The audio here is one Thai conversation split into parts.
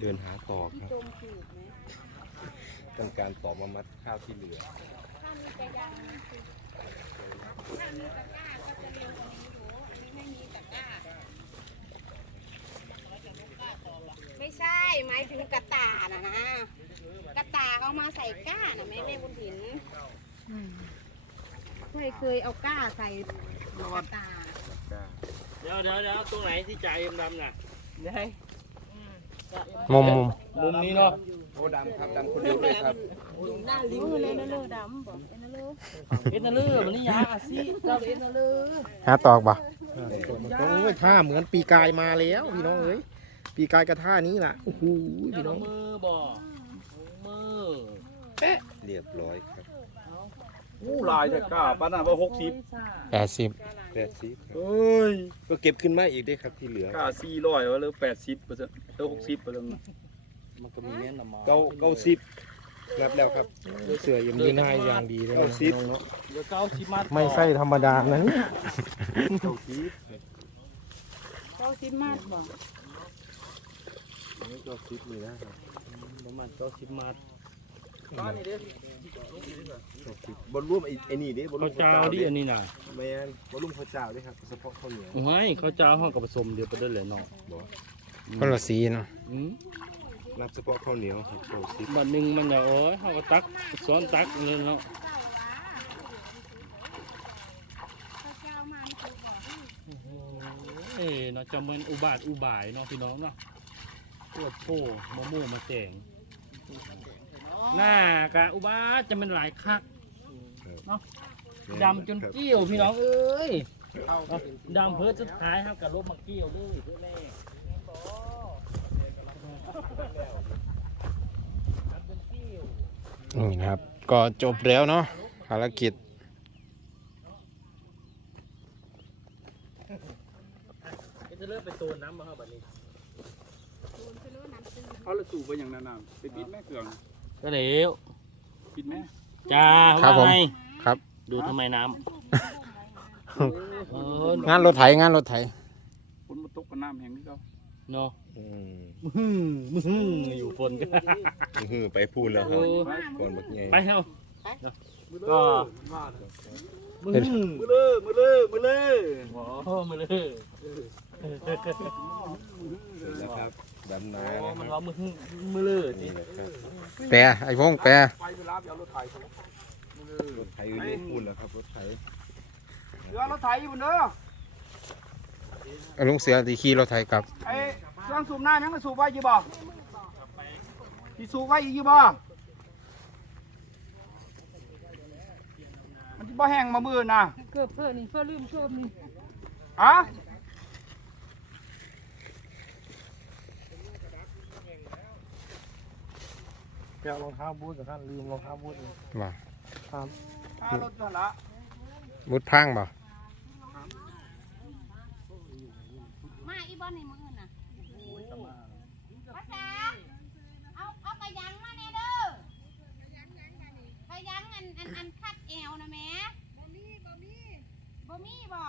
เดินหาต่อครับจมผูกไหมต้องการต่อมามัดข้าวที่เหลือ ถ้ามีจะยังนะคือถ้ามีตะกร้าก็จะเร็วกว่านี้ดูอันนี้ไม่มีตะกร้า ไม่ใช่ หมายถึงกระตานะนะ กระตาเอามาใส่ก้านะแม่แม่บุญถินเคยเคยเอาก้าใส่กระตา เดี๋ยวเดี๋ยวเดี๋ยวตรงไหนที่จ่ายดำๆน่ะ มุมมุมมุมนี้เนาะโอ้ดำครับดำคนเดียวเลยครับลิ้วเลยนะเลือดำบอกเอ็นนะเลือเอ็นนาลือมันนี่ยาอาซีเจ้าเอ็นนาลือหาตอกบ่โอ้ยท่าเหมือนปีกายมาแล้วพี่น้องเอ้ยปีกายกับท่านี้ล่ะโอ้โหเจ้าพี่น้องมือบ่มือเรียบร้อย ครับอู้ลายแต่กล้าปานนั้นว่าหกสิบแปดสิบแปดสิบครับเอ้ยก็เก็บขึ้นมาอีกได้ครับที่เหลือกล้าสี่ร้อยว่าเลยแปดสิบเปอร์เซ็นต์เออหกสิบเปอร์เซ็นต์มันก็มีเน้นละมาเก้าเก้าสิบนับแล้วครับเสือยังมีหน้าอย่างดีเลยเก้าสิบน้องเนาะเดี๋ยวเก้าสิบมัดไม่ใช่ธรรมดานะเนี่ยเก้าสิบเก้าสิบมาทบอกเก้าสิบนี่นะครับประมาณเก้าสิบมัดเก้าสิ บบนร่วมไอ้ไอ้นี่ดิบนร่ข้าววมเจ้าดิอันนี้น่ะแมนบนร่วมข้าวเจ้าดิครับเฉพาะข้าวเหนียวโอ้ยข้าวเจ้าห้องกับผสมเดียวไปได้เลยเนาะบอกคนละสีเนาะอืมนับเฉพาะข้าวเหนียวครับเก้าสิบบัดหนึ่งมันจะโอ้ยเขาก็ตักซ้อนตักเลยเนาะข้าวเจ้ามานี่คือบอกเอ้ยเนาะจะเหมือนอุบาทอุบายเนาะพี่น้องเนาะปวดโพมะม่วงมาแจง หน้ากะอุบาทจะเป็นหลายคักดำจนเกี้ยวพี่น้องเอ้ยเอาดำเพื่อสุดท้ายครับกับรถมาเกี้ยวเลยเพื่อแม่นี่นะครับ ก็จบแล้วเนาะภารกิจจะเริ่มไปตัวน้ำมาครับบัดนี้เขาละสูบไปอย่างนั้นน่ะไปปิดแม่เครื่อง ก็เดี๋ยวปิดแม่จ้าครับผม ว่าไงครับ ดูทำไมน้ำเอองานรถไถงานรถไถฝนมาตกกับน้ำแห้งที่เขาเนาะอืมมึฮึ่มมึฮึ่มอยู่ฝนกันฮือไปพูดแล้วครับก่อนบักใหญ่ไปเถอะมือก็เลิมือเลิมือเลิมือเลิโอ้มาเลยเสร็จแล้วครับ ดำนาโอ้นะมันครัว่าบมือฮึ่มมือเลยนี่แหละครับแปรไอ้พงแปรไปเวลาไปเอารถไถเขามือเลิรถไถอยู่ญี่ปุ่นแล้วครับรถไถเรือรถไถอยู่บนเด้อเอาลุงเสือที่ขี่รถไถกลับไอ้เครื่องสูบน้ำยังมาสูบไว้ยี่บ่ที่สูบไว้อีกยี่บ่มันจะบ่แห้งมามือน่ะเกือบเพื่อนี่เพื่อลืมเกือบนี่อะ แปลรองเท้าบูทกับท่านลืมรองเท้าบูทเองว่าครับถ้ารถจอดละบุดพังบ่มาอีบอนในมือน่ะภาษาเอาเอากระยังมาแน่เด้อกระยังอันอันอันคัดเอวนะแม่บ่มีบ่มีบ่มีบ่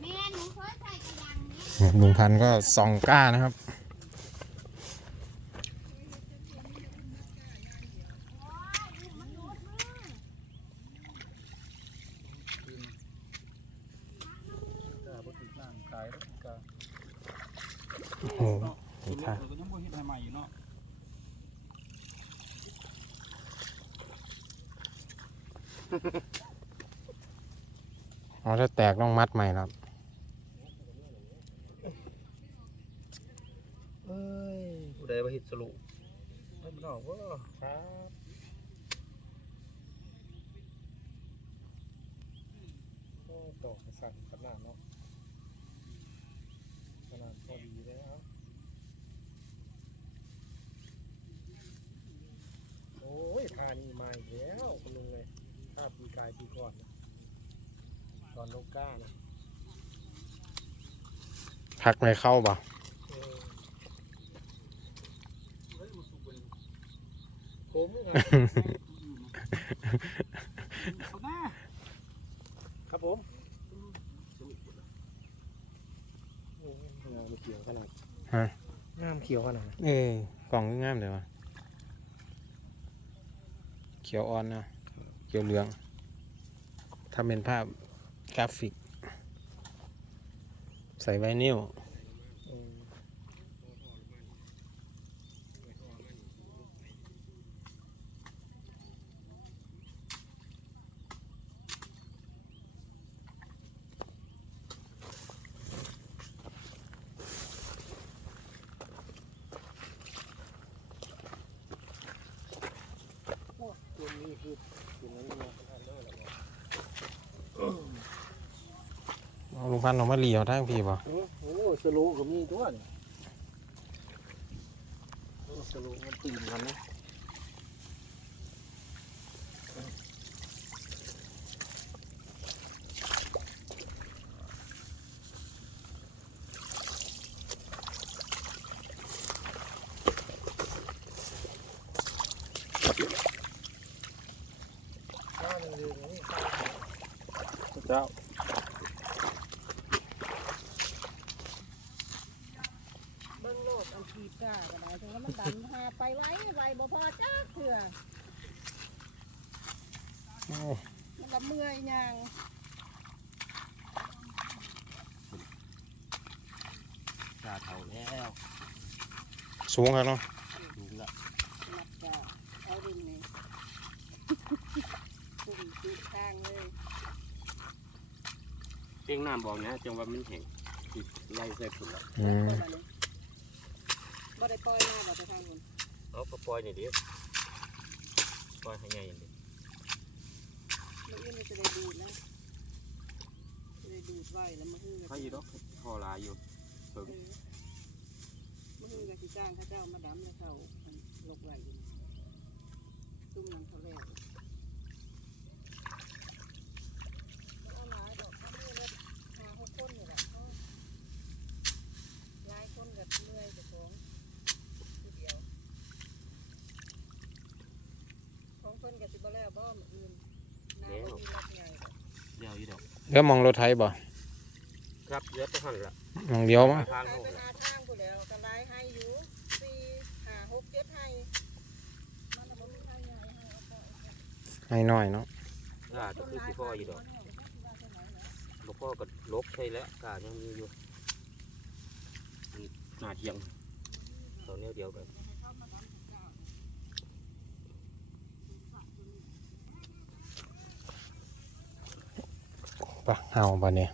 แม่หนูเคยใส่กระยังนี้ ลุงพันก็ส่องกล้านะครับ โอ้โหท่าก็ยังบ่เฮ็ดให้ใหม่อยู่เนาะอ๋อถ้าแตกต้องมัดใหม่ครับ เอ้ย ผู้ใดมาหิดสรุปท่านพี่น้องว่าครับโอ้ตอกสั่นขนาดเนาะขนาดพอดีเลยครับโอ้ยท่านี้มาอีกแล้วคุณลุงเลยท่าปีกายปีก่อนนะตอนโลก้านะพักไม่เข้าบ่เมครับเมครับผมงามเขียวขนาดฮะงามเขียวขนาดเออกล่องงามเลยวะเขียวอ่อนนะเขียวเหลืองทำเป็นภาพกราฟิก ใส่ไวนิ้ว เอาลุงพันธุ์เอามาเลียวทั้งพี่บ่โอ้โหสโลก็มีตัวนี่โอ้สโลมันตีนกันนะ ข้าวหนึ่งเดือนนี่ข้าว เจ้าเบิ่งโลดอันขีดก้าก็ได้ถึงว่ามันดันหาไปไว้ไว้บ่พอจ้าเถื่อโอ้มันละเมื่อยย่างกาเท่าแล้ว สูงครับเนาะดูละ นับจ้าเอาดินนี่ ปุ่มตีข้างเลย เป้งน้ำบอกนะจังว่ามันแห้งสิไล่ใส่ผุนละอืมบ่ได้ปล่อยมาบ่ไปทางคุณเอาก็ปล่อยนี่เดิปล่อยให้ใหญ่อย่างนี้มันอื่นมันจะได้ดูดนะจะได้ดูดไว้แล้วมันหื้อถ้าอยู่ดอกพอหลายอยู่เออมันหื้อกับสิจ้างเข้าเจ้ามาดำแล้วเขาลกไว้อยู่ซุ่มนั้นเขาแล้วเอาหลายดอกเขามีเลยหาหกคนนี่แหละเขาหลายคนแบบเมื่อยเจะของผู้เดียว ของเพิ่นก็สิบ่แล้วบ่มื้ออื่นน้าบ่มีรถใหญ่ดอกเดียวอยู่ดอกเดี๋ยวมองรถไทยบ่ครับเยอะตัวหันละมองเดียวมั้งทางไปโหไปหาทางผู้แล้วก็หลายให้อยู่สี่ห้าหกเจ็ดให้มันน่ะบ่มีทางใหญ่ให้เอาไปให้น้อยเนาะกาจะคือสิพ่ออยู่ดอกบ่พ่อก็ลบใช่แล้วกายังมีอยู่อันหน้าเทียงตอนนี้เดียวกัน ปะเอาปะเนี่ย